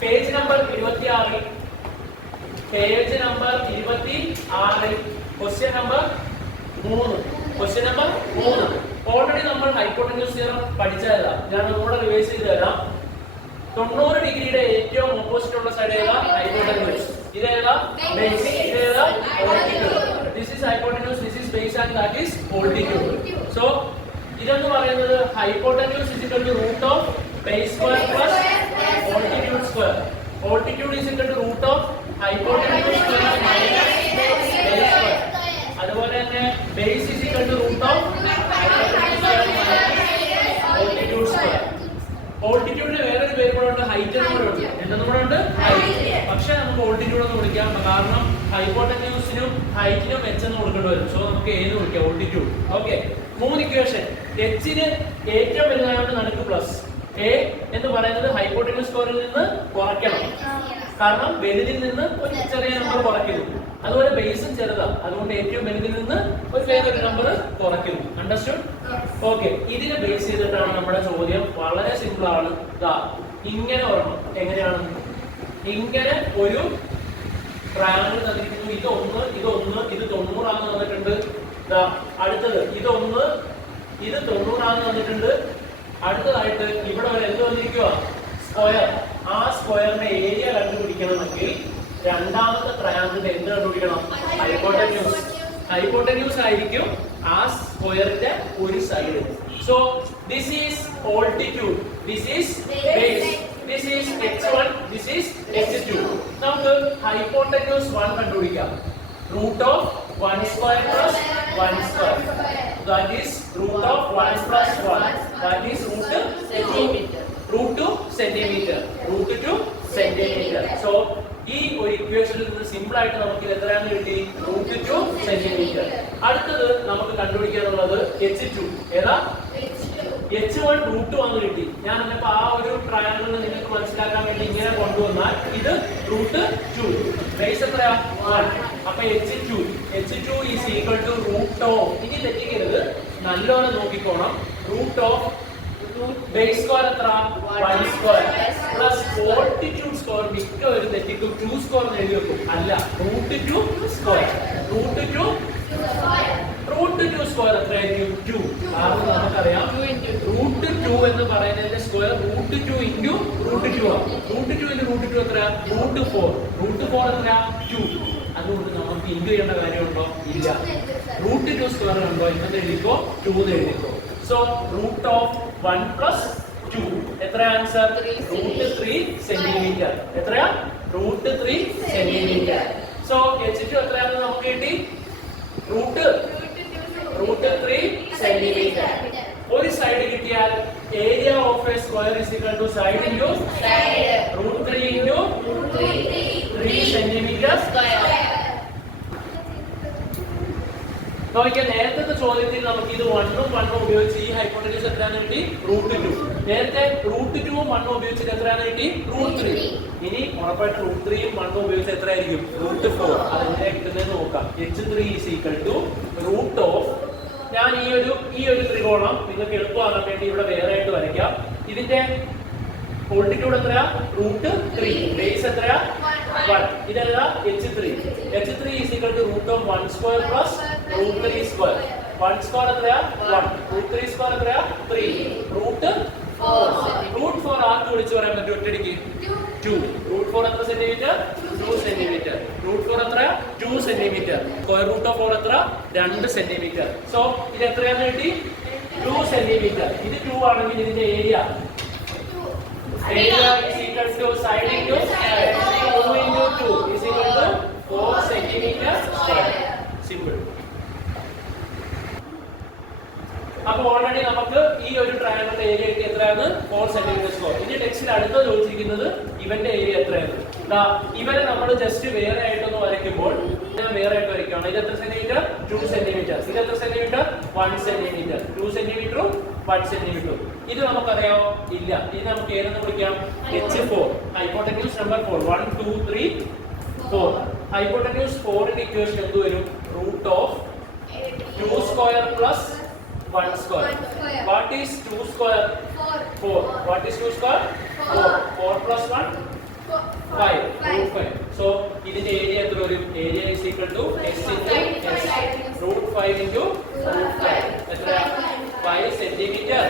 Page number 26. Page number 26. Question number 3. Question number 3. Already നമ്മൾ hypotenuse theorem പഠിച്ചതല്ല. ഞാൻ ഒന്നുകൂടെ revise ചെയ്ത് തരാം. 90 ഡിഗ്രിയുടെ ഏറ്റവും ഓപ്പോസിറ്റ് ഉള്ള സൈഡ് ഏതാ? ഹൈപ്പോട്ടന്യൂസ്. ഇതേതാ? ബേസ്. ഇതേതാ? Altitude. This is hypotenuse, this is base and that is altitude. So ഇതെന്ന് പറയുന്നത് hypotenuse is equal to root of base square plus altitude square. Altitude is equal to root of hypotenuse square minus base square. അതുപോലെ തന്നെ base is equal to root of hypotenuse square minus altitude square. ഓൾട്ടിറ്റ്യൂഡിന് വേറൊരു പേര് കൂടെ ഉണ്ട്, height എന്ന് കൂടെ ഉണ്ട്. എന്തെന്നും കൂടെ ഉണ്ട്? ഹൈറ്റ്. പക്ഷെ നമുക്ക് ഓൾട്ടിറ്റ്യൂഡ് എന്ന് വിളിക്കാം, കാരണം ഹൈപ്പോട്ടന്യൂസിനും ഹൈറ്റിനും എച്ച് എന്ന് കൊടുക്കേണ്ടി വരും. സോ നമുക്ക് എന്ന് വിളിക്കാം, ഓൾട്ടിറ്റ്യൂഡ്. ഓക്കെ. 3 ഇക്വേഷൻ. എച്ചിന് ഏറ്റവും വലുതായതുകൊണ്ട് നടുക്ക് പ്ലസ്. എ എന്ന് പറയുന്നത് ഹൈപ്പോട്ടന്യൂസ് സ്ക്വയറിൽ നിന്ന് കുറയ്ക്കണം, കാരണം വലുതിൽ നിന്ന് ഒരു ചെറിയ നമ്പർ കുറയ്ക്കുന്നു. അതുപോലെ ബേസും ചെറുതാണ്, അതുകൊണ്ട് ഏറ്റവും വലുതിൽ നിന്ന് ഒരു വേറൊരു നമ്പർ കുറയ്ക്കുന്നു. അണ്ടർസ്റ്റുഡ്? ഓക്കെ. ഇതിനെ ബേസ് ചെയ്തിട്ടാണ് നമ്മുടെ ചോദ്യം. വളരെ സിമ്പിൾ ആണ്. ഇങ്ങനെ ഓർമ്മ. എങ്ങനെയാണ്? ഇങ്ങനെ ഒരു ട്രയാങ്കിൾ തന്നിരിക്കുന്നു. ഇതൊന്ന് ഇതൊന്ന് ഇത് 90 ആണെന്ന് തന്നിട്ടുണ്ട്. അടുത്തത് ഇതൊന്ന് ഇത് 90 ആണെന്ന് തന്നിട്ടുണ്ട്. അടുത്തതായിട്ട് ഇവിടെ വരെ എന്ത് വന്നിരിക്കുക? സ്ക്വയർ. ആ സ്ക്വയറിന്റെ ഏരിയ കണ്ടുപിടിക്കണമെങ്കിൽ രണ്ടാമത്തെ ട്രയാങ്കിളിന്റെ എന്ത് കണ്ടുപിടിക്കണം? ഹൈപ്പോട്ടന്യൂസ്. ഹൈപ്പോട്ടന്യൂസ് ആയിരിക്കും ആ സ്ക്വയറിന്റെ ഒരു side. So this is altitude, this is base, this is h1, this is h2. നമുക്ക് ഹൈപ്പോട്ടന്യൂസ് 1 കണ്ടുപിടിക്കാം. Root of 1 square plus 1 square, that is root of 1 plus 1, that is root 2 centimeter. root 2 centimeter. So ഈ ഒരു ഇക്വേഷനിൽ നിന്ന് simple ആയിട്ട് നമുക്ക് ഇത് എത്രയാണെന്ന് കിട്ടി? Root 2 centimetre. അടുത്തത് നമുക്ക് കണ്ടുപിടിക്കാനുള്ളത് h2. ഏതാ? h1 റൂട്ട് 1 കിട്ടി. ഞാൻ എന്നിപ്പോ ആ ഒരു ട്രയാങ്കിളിൽ നിങ്ങൾക്ക് മനസ്സിലാക്കാൻ വേണ്ടി ഇങ്ങനെ കൊണ്ടുവന്നാൽ ഇത് റൂട്ട് 2, ബേസ് എത്രയാ? 1. അപ്പൊ h2 is equal to root of, ഇനി തെറ്റിക്കരുത്, നല്ലോണം നോക്കിക്കോണം, റൂട്ട് ഓഫ് ബേസ് സ്ക്വയർ എത്ര? 1 സ്ക്വയർ പ്ലസ് ഓൾട്ടിറ്റ്യൂഡ് സ്ക്വയർ. മിക്കവരും തെറ്റിക്കും, 2 സ്ക്വയർ എഴുതി വെക്കും. അല്ല, റൂട്ട് 2 സ്ക്വയർ. റൂട്ട് 2 സ്ക്വയർ എത്രയായിരിക്കും? 2. കാരണം നമുക്കറിയാം റൂട്ട് 2 എന്ന് പറയുന്നതിന്റെ സ്ക്വയർ റൂട്ട് 2 ഇൻറ്റു റൂട്ട് 2 ആണ്. റൂട്ട് 2 ഇൻറ്റു റൂട്ട് 2 എത്രയാ? റൂട്ട് 4. റൂട്ട് 4 എത്രയാ? 2. അതുകൊണ്ട് നമുക്ക് ഇൻറ്റു ചെയ്യേണ്ട കാര്യമുണ്ടോ? ഇല്ല. റൂട്ട് 2 സ്ക്വയർ ഉണ്ടോ? ഇന്നത്തെ എഴുതിക്കോ, 2 എഴുതിക്കോ. സോ റൂട്ട് ഓഫ് 1 പ്ലസ് 2 എത്ര? Answer root 3 centimetre. എത്രയാ? Root 3 centimetre. സോ h2 എത്രയാണെന്ന് നമുക്ക് കിട്ടി? Root 3 centimetre. ഒരു സൈഡ് കിട്ടിയാൽ area of a square is equal to side into root 3 into 3 centimetre square. നോക്കിയാൽ നേരത്തെ ചോദ്യത്തിൽ നമുക്ക് ഇത് 1ഉം 1ഉം ഉപയോഗിച്ച് ഈ ഹൈപ്പോട്ടന്യൂസ് എത്രയാണ് കിട്ടി? റൂട്ട് 2. നേരത്തെ റൂട്ട് 2ഉം 1ഉം ഉപയോഗിച്ചിട്ട് എത്രയാണ് കിട്ടി? റൂട്ട് 3. ഇനി ഉറപ്പായിട്ട് റൂട്ട് 3ഉം 1ഉം ഉപയോഗിച്ച് എത്രയായിരിക്കും? റൂട്ട് 4. അതെങ്ങനെ കിട്ടുന്നതെന്ന് നോക്കാം. h3 is equal to root of, ഞാൻ ഈ ഒരു ത്രികോണം നിങ്ങൾക്ക് എളുപ്പമാകാൻ വേണ്ടി ഇവിടെ വേറെ ആയിട്ട് വരയ്ക്കാം. ഇതിന്റെ ഓൾട്ടിറ്റ്യൂഡ് എത്രയാ? റൂട്ട് 3. ബേസ് എത്രയാ? 1. ഇതെന്താ? h3 is equal to root of 1 square plus root 3 square. 1 square എത്രയാ? 1. റൂട്ട് 3 സ്ക്വയർ എത്രയാ? 3. റൂട്ട് 4. റൂട്ട് 4 ആർക്ക് വിളിച്ചു പറയാൻ പറ്റും ഒറ്റയടിക്ക്? 2. റൂട്ട് 4 എത്ര സെന്റിമീറ്റർ? 2 സെന്റിമീറ്റർ. റൂട്ട് 4 എത്ര? 2 സെന്റിമീറ്റർ. സ്ക്വയർ റൂട്ട് ഓഫ് 4 എത്ര? 2 സെന്റിമീറ്റർ. സോ ഇത് എത്രയാന്ന് കിട്ടി? 2 സെന്റിമീറ്റർ. ഇത് 2 ആണെങ്കിൽ ഇതിന്റെ area is equal to side into side. 2 into 2 is equal to 4 centimeter square. Simple. അപ്പോൾ ഓൾറെഡി നമുക്ക് ഈ ഒരു ട്രയാങ്കിളിന്റെ ഏരിയ എത്രയാണ്? 4 സെന്റിമീറ്റർ സ്ക്വയർ. ഇനി ടെക്സ്റ്റിൽ അടുത്ത ചോദിച്ചിരിക്കുന്നത് ഇവന്റെ ഏരിയ എത്രയാണ്? ഇവരെ നമ്മൾ ജസ്റ്റ് വേറെ ആയിട്ടൊന്ന് വരയ്ക്കുമ്പോൾ വേറെ ആയിട്ട് വരയ്ക്കുകയാണ്. ഇത് എത്ര സെന്റിമീറ്റർ? 2 സെന്റിമീറ്റർ. ഇത് എത്ര സെന്റിമീറ്റർ? 1 സെന്റിമീറ്റർ. 2 സെന്റിമീറ്ററും 1 സെന്റിമീറ്ററും. ഇത് നമുക്കറിയാമോ? ഇല്ല. ഇത് നമുക്ക് ഏതെന്ന് വിളിക്കാം? h4. Hypotenuse number 4. 1 2 3 4. ഹൈപ്പോട്ടന്യൂസ് 4ന്റെ ഇക്വേഷൻ എന്ത് വരും? Root of 2 square plus 1 square. What is 2 square? 4. What is 2 square? 4. 4 plus 1? 5. Root 5. So ഇതിന്റെ ഏരിയ എത്ര വരും? Area is equal to s into s. Root 5 into root 5. എത്ര? 5 centimeter.